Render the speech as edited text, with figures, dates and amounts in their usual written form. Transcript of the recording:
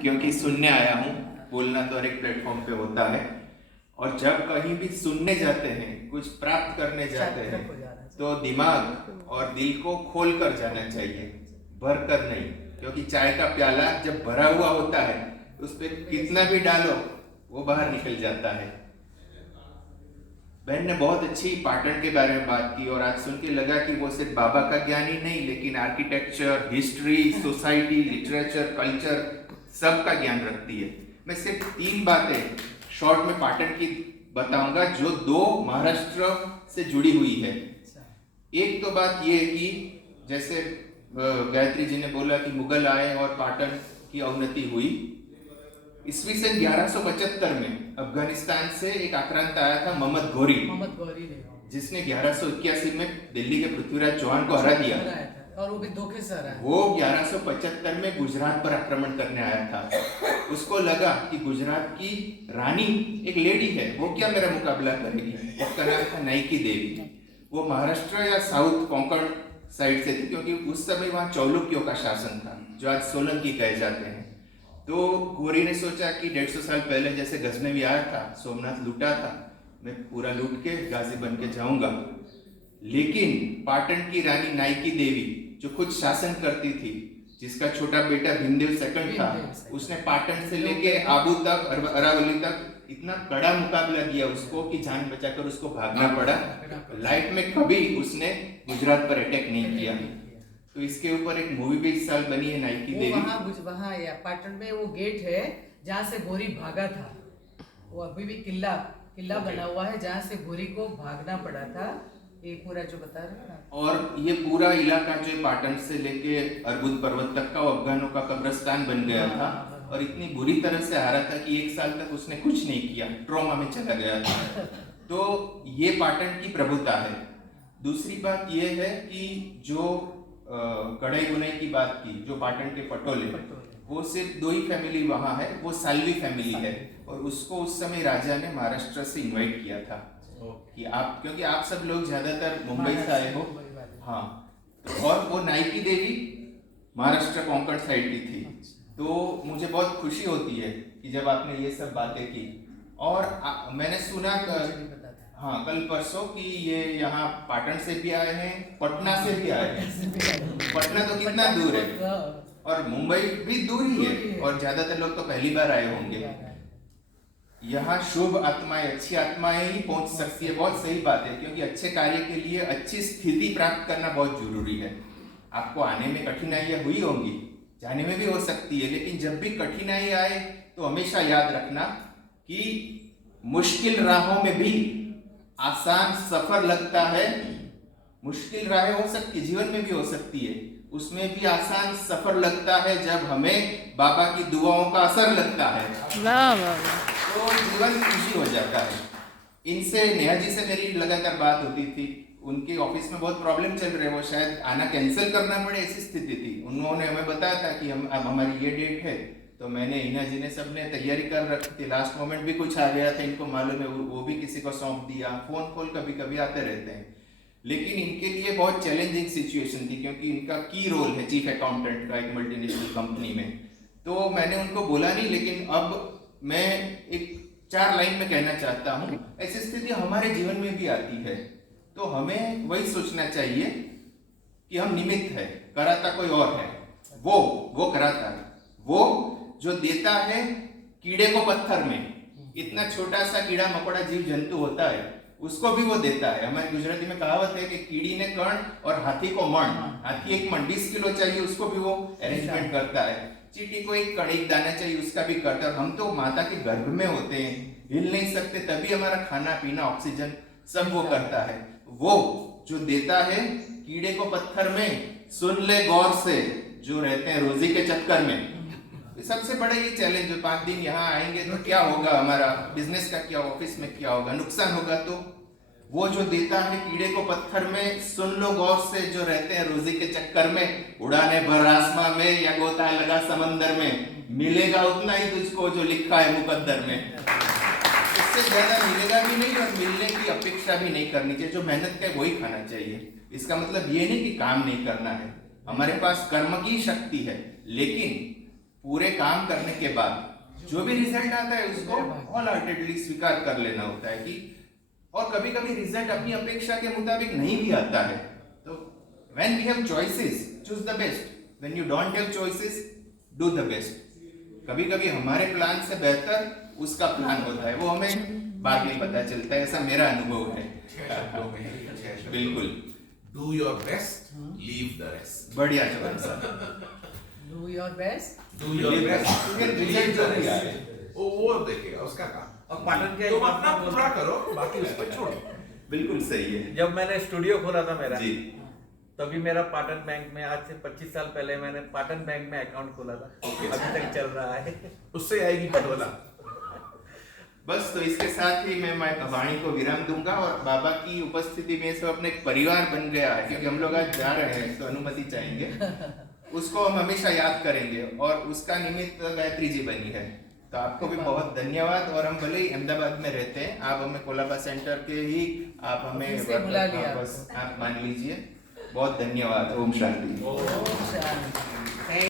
क्योंकि सुनने आया हूँ। बोलना तो हर एक प्लेटफॉर्म पे होता है, और जब कहीं भी सुनने जाते हैं, कुछ प्राप्त करने जाते हैं, तो दिमाग और दिल को खोल कर जाना चाहिए, भर कर नहीं। क्योंकि चाय का प्याला जब भरा हुआ होता है, उस पर कितना भी डालो वो बाहर निकल जाता है। बहन ने बहुत अच्छी पाटन के बारे में बात की, और आज सुन के लगा कि वो सिर्फ बाबा का ज्ञान ही नहीं, लेकिन architecture, history, society, literature, culture, सब का ज्ञान रखती है। मैं सिर्फ 3 बातें शॉर्ट में पाटन की बताऊंगा जो 2 महाराष्ट्र से जुड़ी हुई है। एक तो बात ये है कि जैसे गायत्री जी ने बोला कि मुगल आए और पाटन की अवनति हुई। ईस्वी सन 1175 में अफगानिस्तान से एक आक्रांत आया था मोहम्मद घोरी ने, जिसने 1181 में दिल्ली के पृथ्वीराज चौहान को हरा दिया, और वो भी धोखे से हरा। वो 1175 में गुजरात पर आक्रमण करने आया था। उसको लगा कि गुजरात की रानी एक लेडी है, वो क्या मेरा मुकाबला करेगी। उसका नाम था नाइकी देवी। वो महाराष्ट्र या साउथ कोंकण साइड से थी, क्योंकि उस समय वहाँ चालुक्यों का शासन था, जो आज सोलंकी कहे जाते हैं। तो घोरी ने सोचा कि 150 साल पहले जैसे गजनवी आया था, सोमनाथ लूटा था, मैं पूरा लूट के गाजी बन के जाऊंगा। लेकिन पाटन की रानी नाइकी देवी, जो खुद शासन करती थी, जिसका छोटा बेटा भीमदेव सेकंड था, उसने पाटन से लेके आबू तक, अरावली तक इतना कड़ा मुकाबला किया उसको कि जान बचाकर उसको भागना पड़ा। लाइफ में कभी उसने गुजरात पर अटैक नहीं किया। तो इसके ऊपर एक मूवी भी इस साल बनी है, नाइकी देवी। वहाँ या पाटन में वो गेट है जहाँ से घोरी भागा था। वो अभी भी किला बना हुआ है जहाँ से घोरी को भागना पड़ा था। ये पूरा जो बता रहे हैं ना, और ये पूरा इलाका जो पाटन से लेके अर्बुद पर्वत तक का अफगानों का कब्रिस्तान बन गया था, और इतनी बुरी तरह से हारा था कि 1 साल तक उसने कुछ नहीं किया, ट्रॉमा में चला गया था। तो ये पाटन की प्रभुता है। दूसरी बात ये है कि जो कढ़ाई बुनाई की बात की, जो पाटन के पटोले, वो सिर्फ 2 ही फैमिली वहाँ है, वो साल्वी फैमिली है। और उसको उस समय राजा ने महाराष्ट्र से इनवाइट किया था कि आप, क्योंकि आप सब लोग ज्यादातर मुंबई से आए हो। हाँ, और वो नाइकी देवी महाराष्ट्र कोंकण साइड की थी। तो मुझे बहुत खुशी होती है कि जब आपने ये सब बातें की। और मैंने सुना हाँ, कल परसों कि ये यहाँ पाटन से भी आए हैं, पटना से भी आए हैं। पटना तो कितना दूर है, और मुंबई भी दूर ही है, और ज्यादातर लोग तो पहली बार आए होंगे। यहाँ शुभ आत्माएं, अच्छी आत्माएं ही पहुंच सकती है। बहुत सही बात है, क्योंकि अच्छे कार्य के लिए अच्छी स्थिति प्राप्त करना बहुत जरूरी है। आपको आने में कठिनाइयां हुई होंगी, जाने में भी हो सकती है, लेकिन जब भी कठिनाई आए तो हमेशा याद रखना कि मुश्किल राहों में भी आसान सफर लगता है। मुश्किल राहें हो सकती है, जीवन में भी हो सकती है, उसमें भी आसान सफर लगता है जब हमें बाबा की दुआओं का असर लगता है। तो जीवन खुशी हो जाता है। इनसे, नेहा जी से मेरी लगातार बात होती थी। उनके ऑफिस में बहुत प्रॉब्लम चल रहे, वो शायद आना कैंसिल करना पड़े, ऐसी स्थिति थी। उन्होंने हमें बताया था कि अब हमारी ये डेट है। तो मैंने, इना जी ने सबने तैयारी कर रखी थी। लास्ट मोमेंट भी कुछ आ गया था, इनको मालूम है, वो भी किसी को सौंप दिया। फोन कॉल कभी कभी आते रहते हैं, लेकिन इनके लिए बहुत चैलेंजिंग सिचुएशन थी, क्योंकि इनका की रोल है चीफ अकाउंटेंट का एक मल्टीनेशनल कंपनी में। तो मैंने उनको बोला नहीं, लेकिन अब मैं एक 4 लाइन में कहना चाहता हूँ। ऐसी स्थिति हमारे जीवन में भी आती है, तो हमें वही सोचना चाहिए कि हम निमित्त है, कराता कोई और है। वो कराता है, वो जो देता है कीड़े को पत्थर में। इतना छोटा सा कीड़ा मकोड़ा जीव जंतु होता है, उसको भी वो देता है। हमारी गुजराती में कहावत है कि कीड़ी ने कण और हाथी को मण। हाथी 1 मण 20 किलो चाहिए, उसको भी वो अरेंजमेंट करता है। चींटी को 1 कण 1 दाना चाहिए, उसका भी करता है। हम तो माता के गर्भ में होते हैं, हिल नहीं सकते, तभी हमारा खाना पीना ऑक्सीजन सब वो करता है। वो जो देता है कीड़े को पत्थर में, सुन ले गौर से, जो रहते हैं रोजी के चक्कर में। सबसे बड़ा ये चैलेंज, 5 दिन यहाँ आएंगे तो क्या होगा, हमारा बिजनेस का क्या, ऑफिस में क्या होगा, नुकसान होगा। तो वो जो देता है कीड़े को पत्थर में, सुन लो गौर से, जो रहते हैं रोजी के चक्कर में, उड़ाने भर आसमां में या गोता लगा समंदर में, मिलेगा उतना ही तुझको जो लिखा है मुकद्दर में। इससे ज्यादा मिलेगा भी नहीं, और मिलने की अपेक्षा भी नहीं करनी चाहिए। जो मेहनत का वही खाना चाहिए। इसका मतलब ये नहीं कि काम नहीं करना है, हमारे पास कर्म की शक्ति है, लेकिन पूरे काम करने के बाद जो भी रिजल्ट आता है उसको ऑल हार्टेडली स्वीकार कर लेना होता है कि, और कभी कभी रिजल्ट अपनी अपेक्षा के मुताबिक नहीं भी आता है, तो when we have choices choose the best, when you don't have choices do the best. कभी कभी हमारे प्लान से बेहतर उसका प्लान होता है, वो हमें बाद में पता चलता है, ऐसा मेरा अनुभव है। बिल्कुल, do your best, leave the rest. बढ़िया जवान साहब, do your best, do your best, फिर रिजल्ट जो भी आए वो देखेगा उसका काम। और पाटन के तुम अपना पूरा करो, बाकी उस पर छोड़ो। बिल्कुल सही है जब मैंने स्टूडियो खोला था मेरा, जी। तभी मेरा पाटन बैंक में, आज से 25 साल पहले मैंने पाटन बैंक में अकाउंट खोला था, अभी तक चल रहा है। उससे आएगी पटोला। बस, तो इसके साथ ही मैं वाणी को विराम दूंगा, और बाबा की उपस्थिति में सब अपने एक परिवार बन गया है, क्योंकि हम लोग आज जा रहे हैं तो अनुमति चाहेंगे, उसको हम हमेशा याद करेंगे, और उसका निमित्त गायत्री जी बनी है। तो आपको भी बहुत धन्यवाद, और हम भले ही अहमदाबाद में रहते हैं, आप हमें कोलाबा सेंटर के ही, आप हमें ऑफिस से बुला लिया। बस आप मान लीजिए। बहुत धन्यवाद। ओम शांति। ओम शांति।